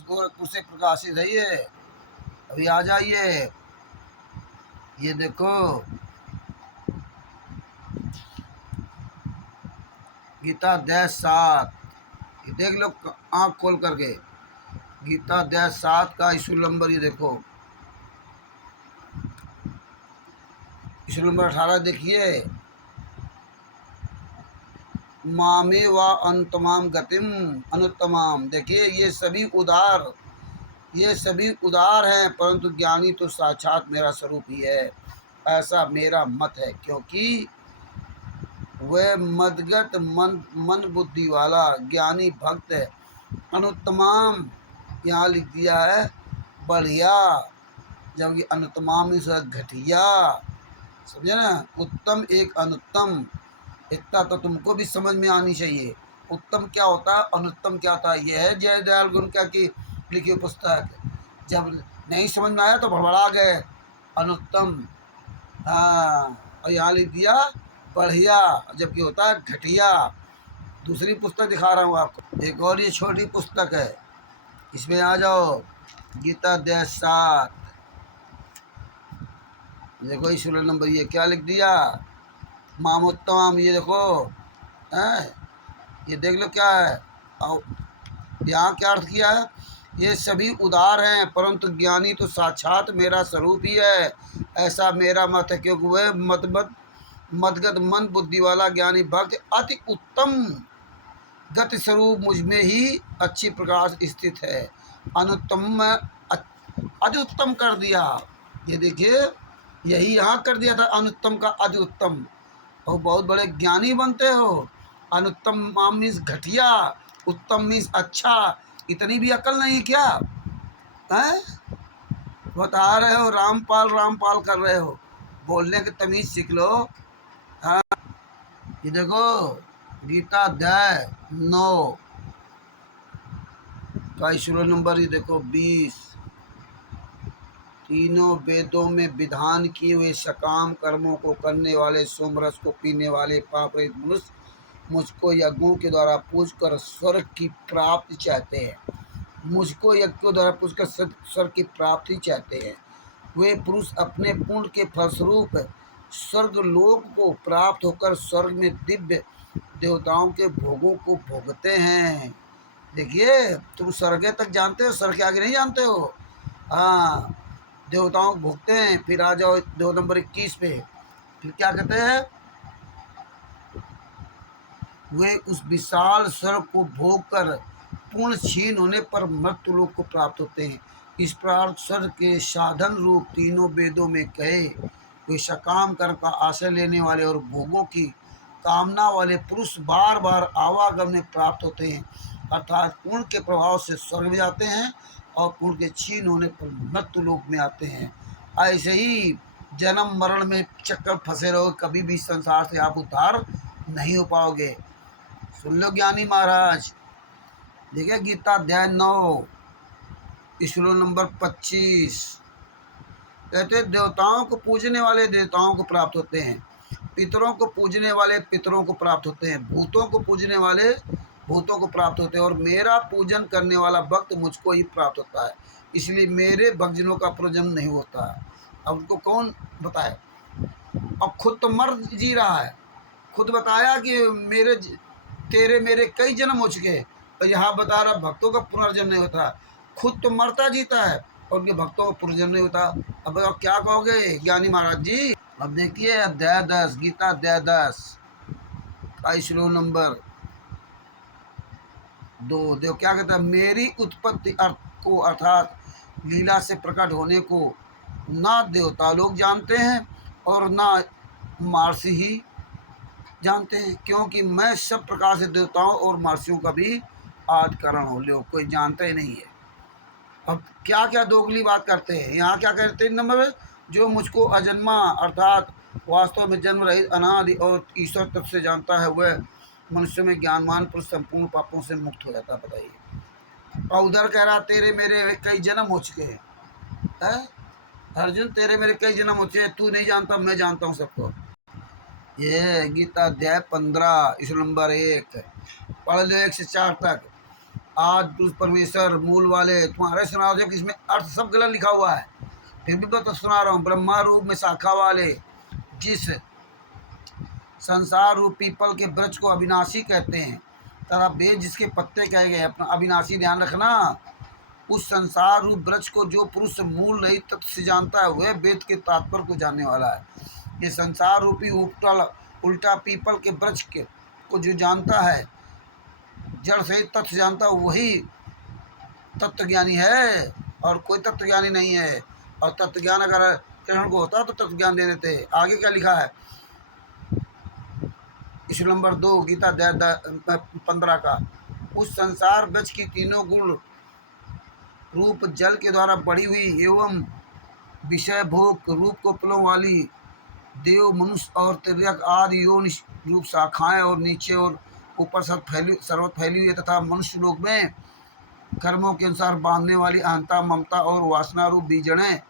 गोरखपुर से प्रकाशित है ये। अभी आ जाइए। ये देखो गीता अध्याय 7, ये देख लो आँख खोल करके। गीता अध्याय 7 का इशू नंबर, ये देखो इशू नंबर 18 देखिए। मामे व अंतमाम गतिम अनुत्तमाम। देखिए ये सभी उदार हैं, परंतु ज्ञानी तो साक्षात मेरा स्वरूप ही है, ऐसा मेरा मत है। क्योंकि वह मदगत मन बुद्धि वाला ज्ञानी भक्त है। अनुत्तमाम यहाँ लिख दिया है बढ़िया, जबकि अनुत्तमाम घटिया। समझे ना? उत्तम एक अनुत्तम, इतना तो तुमको भी समझ में आनी चाहिए। उत्तम क्या होता है, अनुत्तम क्या होता है। यह है जय दयाल गुरु की लिखी पुस्तक। जब नहीं समझ में आया तो भड़बड़ा गए अनुत्तम। हाँ, और यहाँ लिख दिया बढ़िया, जबकि होता है घटिया। दूसरी पुस्तक दिखा रहा हूँ आपको, एक और ये छोटी पुस्तक है, इसमें आ जाओ। गीता अध्याय 7 देखो इस नंबर, ये क्या लिख दिया, मामोत्तम। ये देखो है, ये देख लो क्या है। और यहाँ क्या अर्थ किया है, ये सभी उदार हैं, परंतु ज्ञानी तो साक्षात मेरा स्वरूप ही है, ऐसा मेरा मत है। क्योंकि वह मदगत मन बुद्धि वाला ज्ञानी भक्त अति उत्तम गति स्वरूप मुझ में ही अच्छी प्रकार स्थित है। अनुत्तम में अति उत्तम कर दिया। ये देखिए, यही यहाँ कर दिया था, अनुत्तम का अति उत्तम। और बहुत बड़े ज्ञानी बनते हो। अनुत्तम मीन्स घटिया, उत्तम मीन्स अच्छा। इतनी भी अकल नहीं क्या है? बता रहे हो रामपाल रामपाल कर रहे हो, बोलने की तमीज सीख लो। हाँ, ये देखो गीता अध्याय 9 का श्लोक नंबर, ये देखो 20। तीनों वेदों में विधान किए हुए सकाम कर्मों को करने वाले, सोमरस को पीने वाले पाप रहित मनुष्य मुझको यज्ञों के द्वारा पूज कर स्वर्ग की प्राप्ति चाहते हैं। मुझको यज्ञ के द्वारा पूज कर स्वर्ग की प्राप्ति चाहते हैं। वे पुरुष अपने पुण्य के फलस्वरूप स्वर्ग लोक को प्राप्त होकर स्वर्ग में दिव्य देवताओं के भोगों को भोगते हैं। देखिए, तुम स्वर्ग तक जानते हो, स्वर्ग के आगे नहीं जानते हो। हाँ, देवताओं को भोगते हैं। फिर आ जाओ 2 नंबर 21 पे, फिर क्या कहते हैं, वे उस विशाल स्वर्ग को भोग कर पूर्ण क्षीण होने पर मृत्यु लोक को प्राप्त होते हैं। इस प्रकार स्वर्ग के साधन रूप तीनों वेदों में कहे वे सकाम कर्म का आश्रय लेने वाले और भोगों की कामना वाले पुरुष बार बार आवागमन में प्राप्त होते हैं, अर्थात पूर्ण के प्रभाव से स्वर्ग में जाते हैं और पूर्ण के क्षीण होने पर मृत्यु लोक में आते हैं। ऐसे ही जन्म मरण में चक्कर फंसे रहो, कभी भी संसार से आप उद्धार नहीं हो पाओगे। सुन लो ज्ञानी महाराज। देखिए गीता अध्याय 9 श्लोक नंबर 25, कहते देवताओं को पूजने वाले देवताओं को प्राप्त होते हैं, पितरों को पूजने वाले पितरों को प्राप्त होते हैं, भूतों को पूजने वाले भूतों को प्राप्त होते हैं, और मेरा पूजन करने वाला भक्त मुझको ही प्राप्त होता है। इसलिए मेरे भक्तजनों का प्रजन्म नहीं होता है। अब उनको कौन बताए? अब खुद तो मर जी रहा है, खुद बताया कि तेरे मेरे कई जन्म हो चुके हैं, तो यहाँ बता रहा भक्तों का पुनर्जन्म नहीं होता। खुद तो मरता जीता है और उनके भक्तों का पुनर्जन्म नहीं होता। अब आप क्या कहोगे ज्ञानी महाराज जी? अब देखिए अध्याय 10, गीता अध्याय 10 का श्लोक नंबर 2 देखो क्या कहता है, मेरी उत्पत्ति को अर्थात लीला से प्रकट होने को ना देवता लोग जानते हैं और ना महर्षि ही जानते हैं, क्योंकि मैं सब प्रकार से देवताओं और महर्षियों का भी आदि कारण हूँ, लोग कोई जानता ही नहीं है। अब क्या क्या दोगली बात करते हैं यहाँ, क्या कहते हैं नंबर में, जो मुझको अजन्मा अर्थात वास्तव में जन्म रहित अनादि और ईश्वर तत्व से जानता है, वह मनुष्य में ज्ञानवान पुरुष संपूर्ण पापों से मुक्त हो जाता है। बताइए। और उधर कह रहा तेरे मेरे कई जन्म हो चुके हैं, है? अर्जुन तेरे मेरे कई जन्म हो चुके हैं, तू नहीं जानता, मैं जानता हूँ सबको। ये गीता अध्याय 15 इस नंबर 1 पढ़ लो 1 से 4 तक। आदि पुरुष परमेश्वर मूल वाले, तुम्हारे सुना दो कि इसमें अर्थ सब गलत लिखा हुआ है, फिर भी तो सुना रहा हूँ। ब्रह्मा रूप में शाखा वाले, जिस संसार रूप पीपल के वृक्ष को अविनाशी कहते हैं तथा वेद जिसके पत्ते कहे गए, अपना अविनाशी ध्यान रखना। उस संसार रूप वृक्ष को जो पुरुष मूल रहित तत्व से जानता है वह वेद के तात्पर्य को जानने वाला है। ये संसार रूपी उल्टा पीपल के वृक्ष के को जो जानता है, जड़ से तत्व जानता है, वही तत्वज्ञानी है और कोई तत्वज्ञानी नहीं है। और तत्वज्ञान अगर कृष्ण को होता तो तत्वज्ञान दे देते। आगे क्या लिखा है, इशू नंबर 2 गीता 15 का। उस संसार वृक्ष की तीनों गुण रूप जल के द्वारा बढ़ी हुई एवं विषय भोग रूप को फलों वाली देव मनुष्य और तिर्यक आदि योनि रूप शाखाएं और नीचे और ऊपर सर्वत फैली हुई तथा मनुष्य लोक में कर्मों के अनुसार बांधने वाली अहंता ममता और वासना रूप बीजड़ें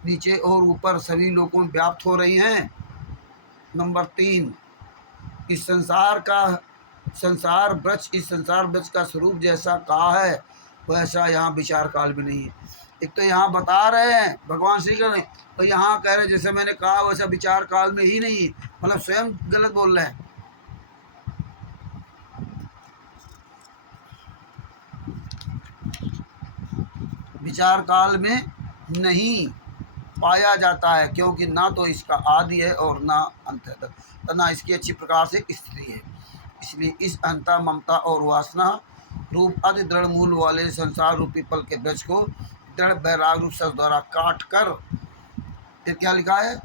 नीचे और ऊपर सभी लोगों में व्याप्त हो रही हैं। नंबर 3, इस संसार वृक्ष का स्वरूप जैसा कहा है वैसा यहाँ विचार काल भी नहीं है। एक तो यहाँ बता रहे हैं भगवान श्री कृष्ण, तो यहाँ कह रहे जैसे मैंने कहा वैसा विचार काल में ही नहीं, मतलब स्वयं गलत बोल रहे हैं। विचार काल में नहीं पाया जाता है, क्योंकि ना तो इसका आदि है और ना अंत है, तो ना इसकी अच्छी प्रकार से स्थिति है। इसलिए इस अहंता ममता और वासना रूप अति दृढ़ मूल वाले संसार रूपी पल के वृक्ष को दृढ़ वैराग रूप शब्द द्वारा काट कर, फिर क्या लिखा है,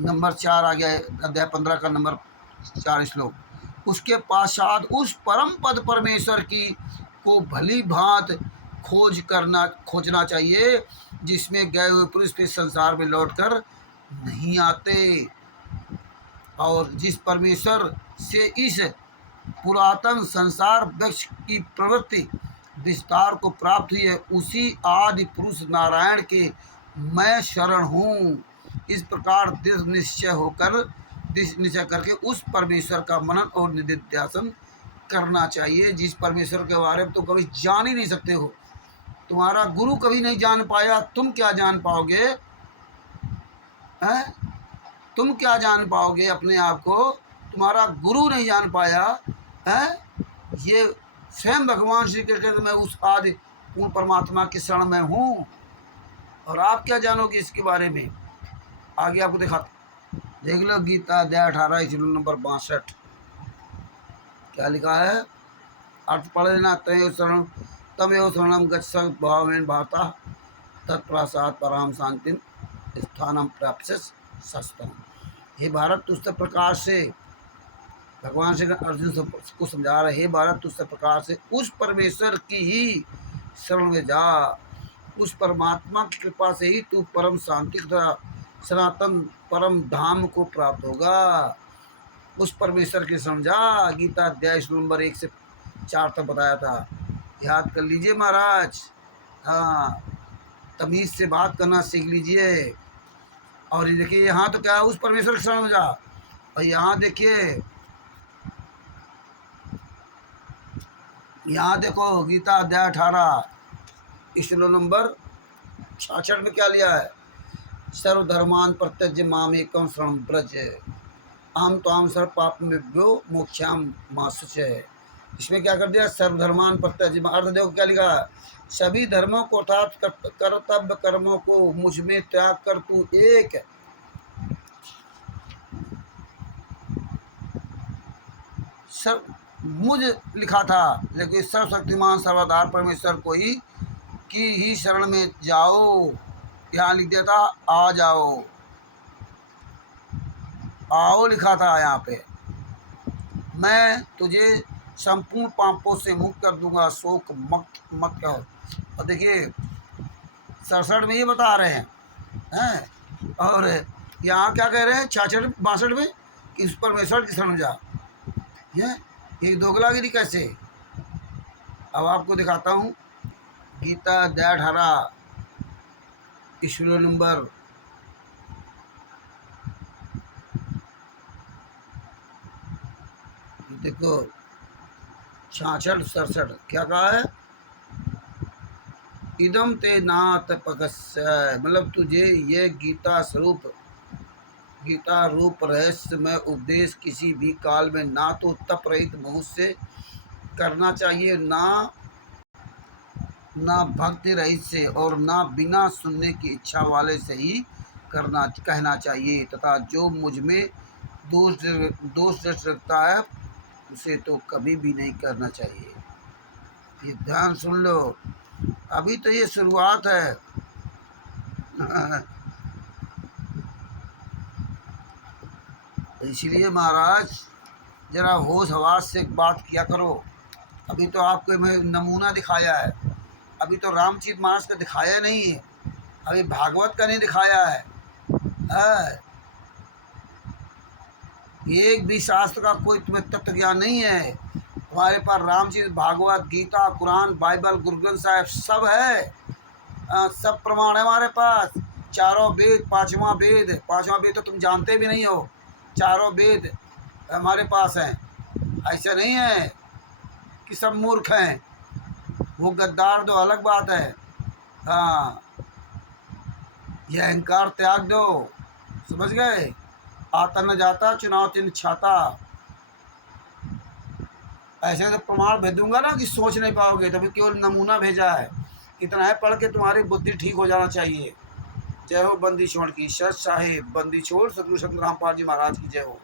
नंबर 4 आ गया है, अध्याय 15 का नंबर 4 श्लोक। उसके पश्चात उस परम पद परमेश्वर की को भली भांत खोजना चाहिए, जिसमें गए हुए पुरुष के संसार में लौटकर नहीं आते, और जिस परमेश्वर से इस पुरातन संसार वृक्ष की प्रवृत्ति विस्तार को प्राप्त हुई है, उसी आदि पुरुष नारायण के मैं शरण हूँ। इस प्रकार दृढ़ निश्चय करके उस परमेश्वर का मनन और निधिध्यासन करना चाहिए, जिस परमेश्वर के बारे में तो कभी जान ही नहीं सकते हो। तुम्हारा गुरु कभी नहीं जान पाया, तुम क्या जान पाओगे? हैं? तुम क्या जान पाओगे अपने आप को? तुम्हारा गुरु नहीं जान पाया है। ये स्वयं भगवान श्री कृष्ण मैं उस आदि पूर्ण परमात्मा के शरण में हूँ, और आप क्या जानोगे इसके बारे में? आगे आपको देख लो गीता अध्याय 18 श्लोक नंबर 62 क्या लिखा है, अर्थ पढ़ लेना। तमेव शरणम गच्छ भावेन भाता तत्प्रसाद पराम शांतिम स्थानम प्राप्स्यसि शस्त्रम। हे भारत, तुझ प्रकार से भगवान श्री अर्जुन को समझा रहे, हे भारत, तुझ प्रकार से उस परमेश्वर की ही शरण में जा। उस परमात्मा की कृपा से ही तू परम शांति तथा सनातन परम धाम को प्राप्त होगा। उस परमेश्वर की शरण जा। गीता अध्याय नंबर 1 से 4 तक बताया था, याद कर लीजिए महाराज। हाँ, तमीज से बात करना सीख लीजिए। और ये देखिए यहाँ तो क्या है, उस परमेश्वर की शरण में जा। और यहाँ देखिए, यहाँ देखो गीता अध्याय 18 श्लोक नंबर 66 में क्या लिया है, सर्वधर्मान प्रत्यज्य मामेकम शरणं व्रज अहम त्वां सर्व पापमेभ्यो मोक्षाम मा शुचय। इसमें क्या कर दिया, सर्वधर्मान प्रत्यज्य, अर्थ देखो क्या लिखा है, सभी धर्मों को अर्थात कर्तव्य कर्मों को मुझ में त्याग कर तू एक मुझ लिखा था, लेकिन सर्वशक्तिमान सर्वाधार परमेश्वर को ही की ही शरण में जाओ। यहाँ लिख दिया था आ जाओ, आओ लिखा था यहाँ पे। मैं तुझे संपूर्ण पापों से मुक्त कर दूंगा, शोक मत करो। और देखिए 67 में ये बता रहे हैं, और यहाँ क्या कह रहे हैं 66-62 में कि उस परमेश्वर की शरण जा। ये दोगलागिरी कैसे? अब आपको दिखाता हूँ गीता अध्याय 18 श्लोक नंबर देखो 66 67 क्या कहा है? इदम ते नाथ पकस्य, मतलब तुझे ये गीता रूप रहस्य में उपदेश किसी भी काल में ना तो तप रहित मुँह से करना चाहिए, ना भक्ति रहित से, और ना बिना सुनने की इच्छा वाले से ही कहना चाहिए, तथा जो मुझ में दोष दृष्ट रखता है उसे तो कभी भी नहीं करना चाहिए। ये ध्यान सुन लो, अभी तो ये शुरुआत है। इसलिए महाराज जरा होश हवास से बात किया करो। अभी तो आपको मैं नमूना दिखाया है, अभी तो रामचरितमानस का दिखाया नहीं है, अभी भागवत का नहीं दिखाया है। एक भी शास्त्र का कोई तुम्हें तत्व ज्ञान नहीं है। हमारे पास रामचरित, भागवत, गीता, कुरान, बाइबल, गुरु ग्रंथ साहिब सब है। सब प्रमाण है हमारे पास। चारों वेद, पांचवा वेद तो तुम जानते भी नहीं हो। चारों वेद हमारे पास हैं। ऐसा नहीं है कि सब मूर्ख हैं, वो गद्दार तो अलग बात है। हाँ, ये अहंकार त्याग दो, समझ गए? आता न जाता चुनाव चिन्ह छाता। ऐसे तो प्रमाण भेज दूंगा ना कि सोच नहीं पाओगे, तभी केवल नमूना भेजा है। इतना है, पढ़ के तुम्हारी बुद्धि ठीक हो जाना चाहिए। जय हो बंदी छोड़ की, सच साहेब बंदी छोड़, सतगुरु संत रामपाल जी महाराज की जय हो।